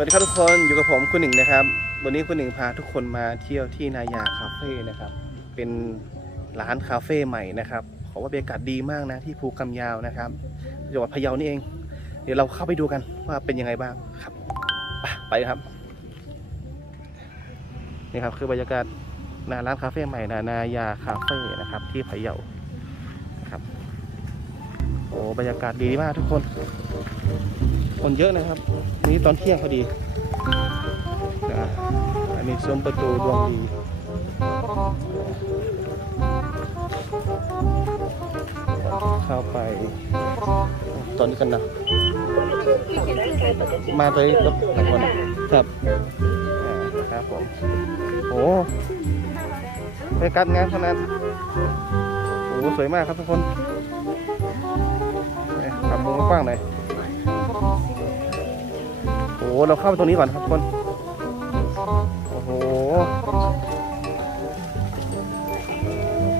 วัสดีครับทุกคนอยู่กับผมคุณหนึ่งนะครับ วันนี้คุณหนึ่งพาทุกคนมาเที่ยวที่นายาคาเฟ่นะครับ เป็นร้านคาเฟ่ใหม่นะครับขอว่าบรรยากาศดีมากนะที่ภูกำยาวนะครับจังหวัดพะเยานี่เอง เดี๋ยวเราเข้าไปดูกันว่าเป็นยังไงบ้างครับไปครับนี่ครับคือบรรยากาศนาร้านคาเฟ่ใหม่นะนายาคาเฟ่นะครับที่พะเยา โอ้บรรยากาศดีมากทุกคน คนเยอะนะครับ นี่ตอนเที่ยงพอดีนะอันนี้ซุ้มประตูดวงดีเข้าไป ตอนนี้กันนะ มาเลยกับหลังวันครับอ่าครับผมโอ้ไปกัดงานขนาดโอ้สวยมากครับทุกคน มุมกว้างหน่อยโอ้โหเราเข้าไปตรงนี้ก่อนครับทุกคนโอ้โห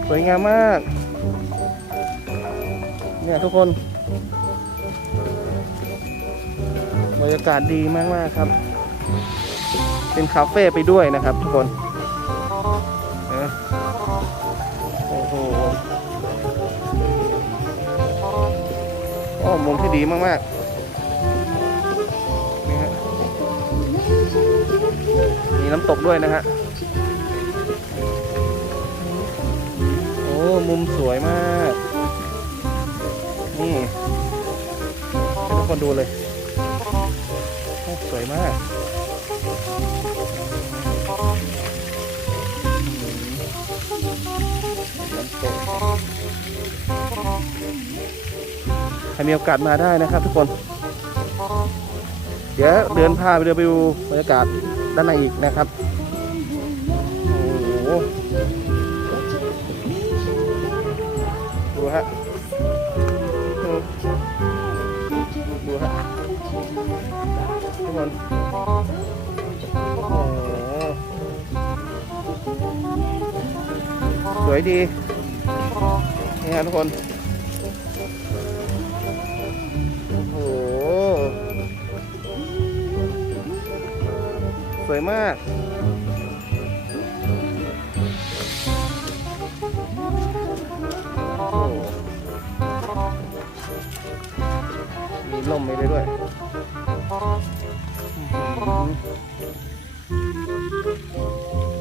สวยงามมาก เนี่ยทุกคนบรรยากาศดีมากมากๆครับ เป็นคาเฟ่ไปด้วยนะครับทุกคน โอ้มุมที่ดีมากๆนี่ฮะมีน้ำตกด้วยนะฮะโอ้มุมสวยมาก นี่ให้ทุกคนดูเลยโอ้สวยมาก น้ำตกใครมีโอกาสมาได้นะครับทุกคน เดี๋ยวเดินพาไปเดินไปดูบรรยากาศด้านในอีกนะครับ โอ้โหดูฮะดูฮะทุกคน สวยดี นี่ฮะทุกคน โอ้โห สวยมากมีลมไปด้วยอื้อหืออ้าวโอ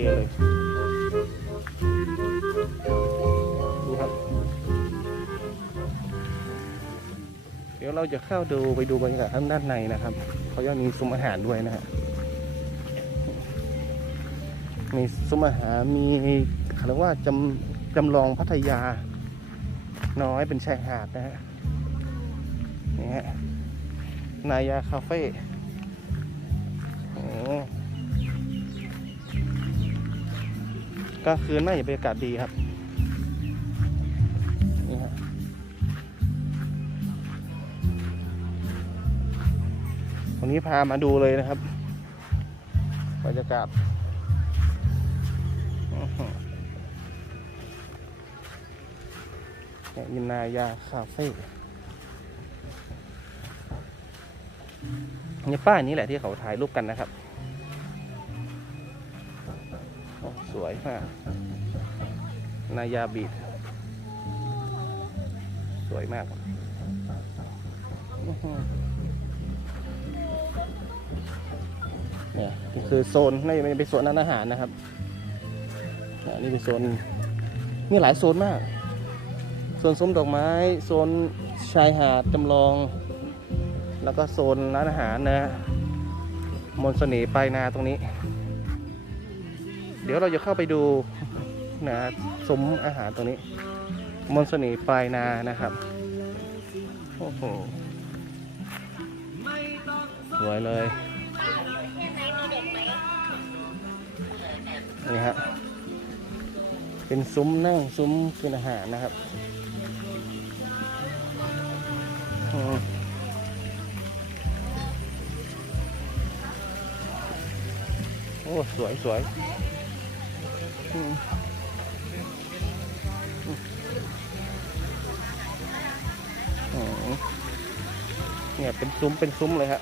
เคเลย ดูครับ เดี๋ยวเราจะเข้าดูไปดูบรรยากาศข้างด้านในนะครับ เขายังมีซุ้มอาหารด้วยนะฮะ มีซุ้มอาหารมีเขาเรียกว่าจำจำลองพัทยา น้อยเป็นชายหาดนะฮะ นี่ฮะ นายาคาเฟ่โอ้ กลางคืนน่าจะบรรยากาศดีครับนี่ฮะวันนี้พามาดูเลยนะครับบรรยากาศเนี่ยยินนายาคาเฟ่นี่ป้ายนี้แหละที่เขาถ่ายรูปกันนะครับ สวยมากนายาบีดสวยมากเนี่ยนี่คือโซนน่เป็นโซนร้านอาหารนะครับอ่านี่เป็นโซนมีหลายโซนมาก โซนซุ้มดอกไม้ โซนชายหาดจำลอง แล้วก็โซนร้านอาหารนะฮะมนต์เสน่ห์ปลายนาตรงนี้ ดี๋ยวเราจะเข้าไปดูนะซุ้มอาหารตรงนี้ มนสน่ห์ปลายนานะครับโอ้โหสวยเลยนี่ฮะเป็นซุ้มนั่งซุ้มกินอาหารนะครับอืมโอ้ สวยสวย เนี่ยเป็นซุ้มเป็นซุ้มเลยฮะ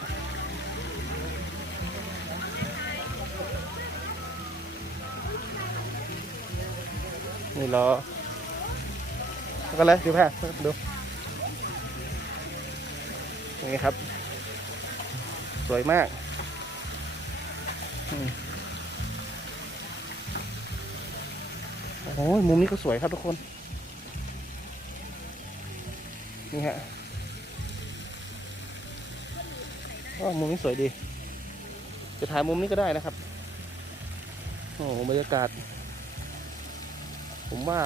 นี่ล้อก็เลยดูแพทดูนี่ครับ สวยมากอืม โอ้ยมุมนี้ก็สวยครับทุกคน นี่ฮะก็มุมนี้สวยดี จะถ่ายมุมนี้ก็ได้นะครับ โอ้บรรยากาศ ผมว่า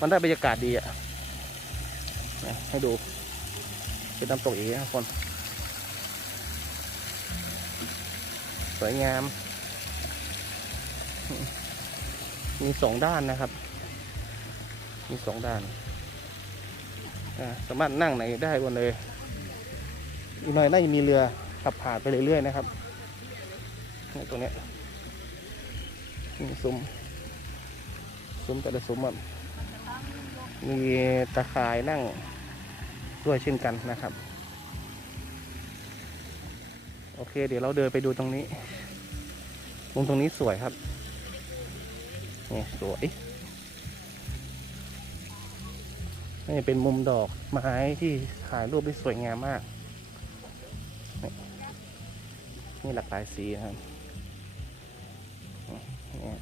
มันได้บรรยากาศดีอะนะให้ดู เป็นน้ำตกอีกครับคน สวยงาม มีสองด้านนะครับ มีสองด้าน สามารถนั่งไหนได้บนเลย อีกหน่อยน่าจะมีเรือขับผ่านไปเรื่อยๆนะครับนี่ตรงนี้ยนี่ซุ้ม ซุ้มแต่ละซุ้มอะมีตะข่ายนั่งด้วยเช่นกันนะครับ โอเค เดี๋ยวเราเดินไปดูตรงนี้มุมตรงนี้สวยครับ นี่สวยนี่เป็นมุมดอกไม้ที่ถ่ายรูปได้สวยงามมาก นี่หลากหลายสีนะครับนี่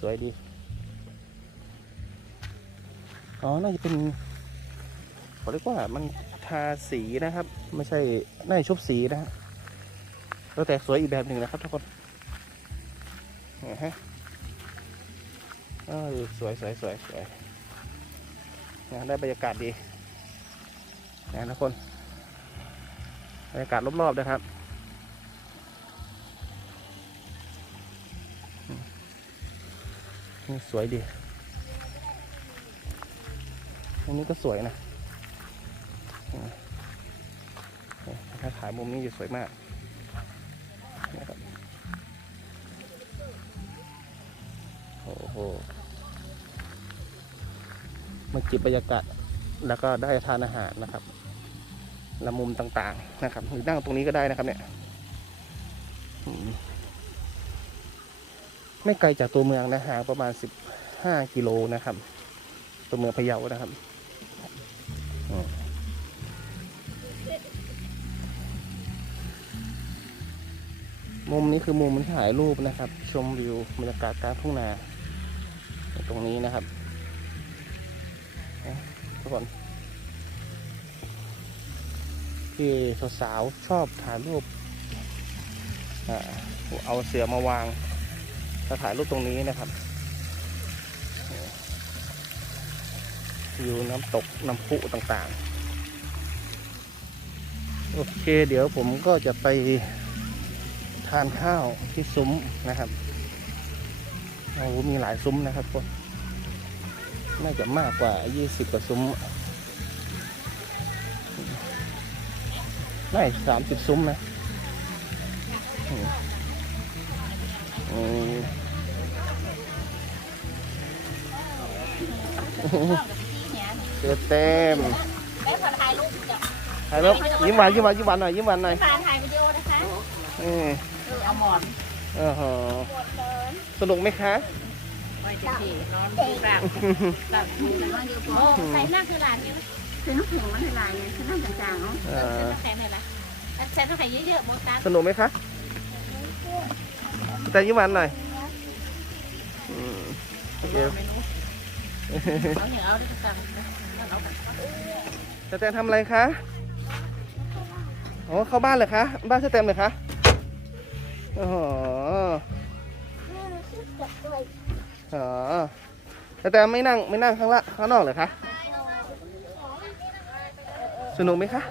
สวยดี อ๋อ น่าจะเป็นเขาเรียกว่ามันทาสีนะครับ ไม่ใช่ น่าจะชุบสีนะฮะ แล้วแต่สวยอีกแบบหนึ่งนะครับทุกคนนี่ฮะเออสวยสวยสวยสวยนะได้บรรยากาศดีนะทุกคนบรรยากาศรอบๆนะครับนี่สวยดีอันนี้ก็สวยนะถ้าถ่ายมุมนี้จะสวยมาก นะครับโอ้โหมาจิบบรรยากาศแล้วก็ได้ทานอาหารนะครับละมุมต่างๆนะครับหรือนั่งตรงนี้ก็ได้นะครับเนี่ยไม่ไกลจากตัวเมืองนะห่างประมาณ 15 กิโลนะครับ ตัวเมืองพะเยานะครับ มุมนี้คือมุมที่ถ่ายรูปนะครับ ชมวิวบรรยากาศกลางทุ่งนาตรงนี้นะครับทุกคนที่สาวๆชอบถ่ายรูปเอาเสือมาวางแล้วถ่ายรูปตรงนี้นะครับวิวน้ำตกน้ำพุต่างๆ โอเค เดี๋ยวผมก็จะไปานข้าวที่ซุ้มนะครับโอ้โหมีหลายซุ้มนะครับคนน่าจะมากกว่า 20กว่าซุ้มไม่สามสิบซุ้มนะอืมอืมเต็มเต็มได้ขอถ่ายรูปจ้ะถ่ายรูปยิ้มหวานยิ้มหวานยิ้มหวานหน่อยยิ้มหวานหน่อยถ่ายถ่ายวิดีโอนะคะ อืมเออเอาหมอนโอ้โหสนุกไหมคะไว้เต็มที่นอนแบบแบบแต่ว่าเดียวพอใส่หน้าคือหลานเนี่ยคือน้ำแข็งมันคือหลานเนี่ยคือน้ำจางๆเนาะเออน้ำแข็งเลยล่ะใส่น้ำแข็งเยอะๆโบตัสสนุกไหมคะแต่ยิ้มหวานหน่อยอืมโอเคเมนูเอาเหนียวเอาได้ตังค์เอาไปสแตมทำอะไรคะ อ๋อ เข้าบ้านเลยคะ บ้านสแตมเลยคะ โอ้โหอ๋อสแตมไม่นั่งไม่นั่งข้างละข้างนอกเหรอคะ สนุกไหมคะ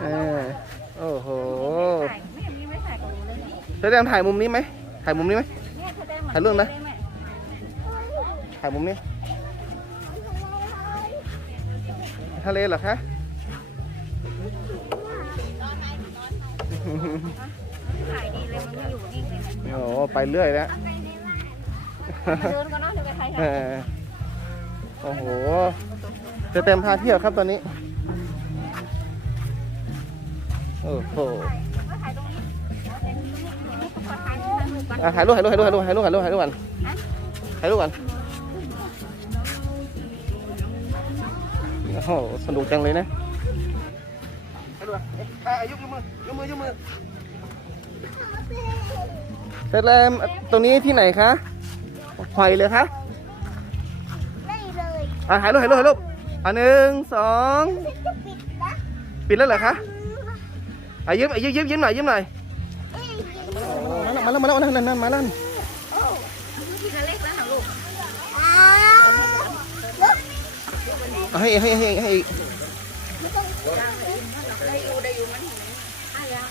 เออโอ้โหถ่ายไม่มีไม่ถ่ายกับหนูเลยนี่สแตมถ่ายมุมนี้ไหมถ่ายมุมนี้ไหมเนี่ยเขาได้หมดถ่ายรูปไหมถ่ายมุมนี้ทะเลเหรอคะ ถ่ายดีเลยมันไม่อยู่นิ่งเลยนะโอ้ไปเรื่อยแล้ว เดินก่อนเนาะเดี๋ยวไปไทยเออโอ้โหเจะเต็มพาเที่ยวครับตอนนี้ โอ้โหมาถ่ายตรงนี้นี่ก็ถ่ายทางลูกก่อนอะถ่ายรูปถ่ายรูปถ่ายรูปถ่ายรูปถ่ายรูปถ่ายรูปถ่ายรูปก่อนถ่ายรูปก่อนโอ้โหสนุกจังเลยนะถ่ายรูปอะอะยกมือยกมือยกมือ เสร็จแล้วตรงนี้ที่ไหนคะหอยเลยคะได้เลยอะถ่ายรูปถ่ายรูปถ่ายรูปอะหนึ่งสองจะปิดนะปิดแล้วเหรอคะอะยิ้มอะยิ้มยิ้มยิ้มหน่อยยิ้มหน่อยเอ้ยมาแล้วมาแล้วมาแล้วนั่นนั่นมาแล้วโอ้ที่เล็กแล้วเหรอลูกอ้าวให้ให้ให้ให้อีกได้อยู่ได้อยู่มันอะยัง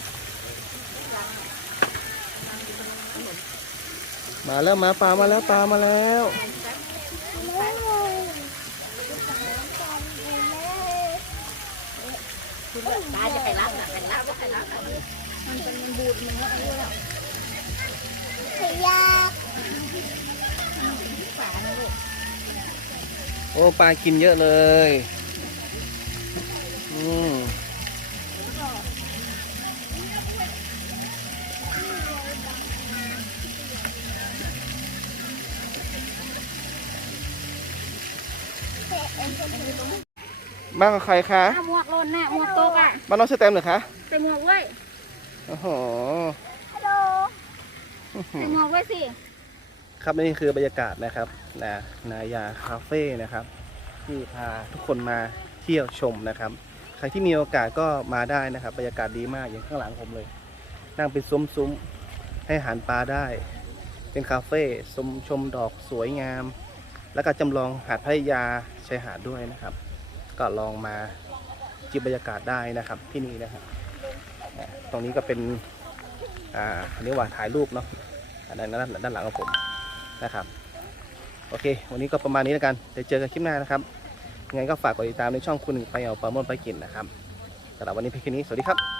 มาแล้วมาปลามาแล้วปลามาแล้วตาจะไปรับนะไปรับไปรับมันเป็นมันบูดมันอะไรแล้วยาโอ้ปลากินเยอะเลย อืม บ้านกับใครคะหมวกหล่นน่ะหมวกตกอะบ้านน้องสแตมเหรอคะใส่หมวกไว้โอ้โหฮัลโหลใส่หมวกไว้สิ ครับนี่คือบรรยากาศนะครับนะนายาคาเฟ่นะครับ ที่พาทุกคนมาเที่ยวชมนะครับ ใครที่มีโอกาสก็มาได้นะครับ บรรยากาศดีมากอย่างข้างหลังผมเลย นั่งเป็นซุ้มๆให้อาหารปลาได้ เป็นคาเฟ่ชมชมดอกสวยงาม แล้วก็จำลองหาดพัทยาชายหาดด้วยนะครับ ก็ลองมาจิบบรรยากาศได้นะครับที่นี่นะครับอะตรงนี้ก็เป็นอ่าเรียกว่าถ่ายรูปเนาะด้านด้านด้านหลังของผมนะครับ โอเค วันนี้ก็ประมาณนี้แล้วกันเดี๋ยวเจอกันคลิปหน้านะครับยังไงก็ฝากกดติดตามในช่องคุณไปเอาปลาโมดไปกินนะครับสำหรับวันนี้เพียงแค่นี้สวัสดีครับ